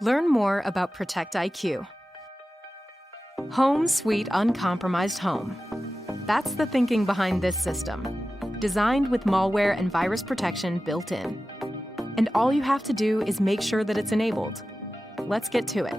Learn more about ProtectIQ. Home Sweet Uncompromised Home. That's the thinking behind this system. Designed with malware and virus protection built in. And all you have to do is make sure that it's enabled. Let's get to it.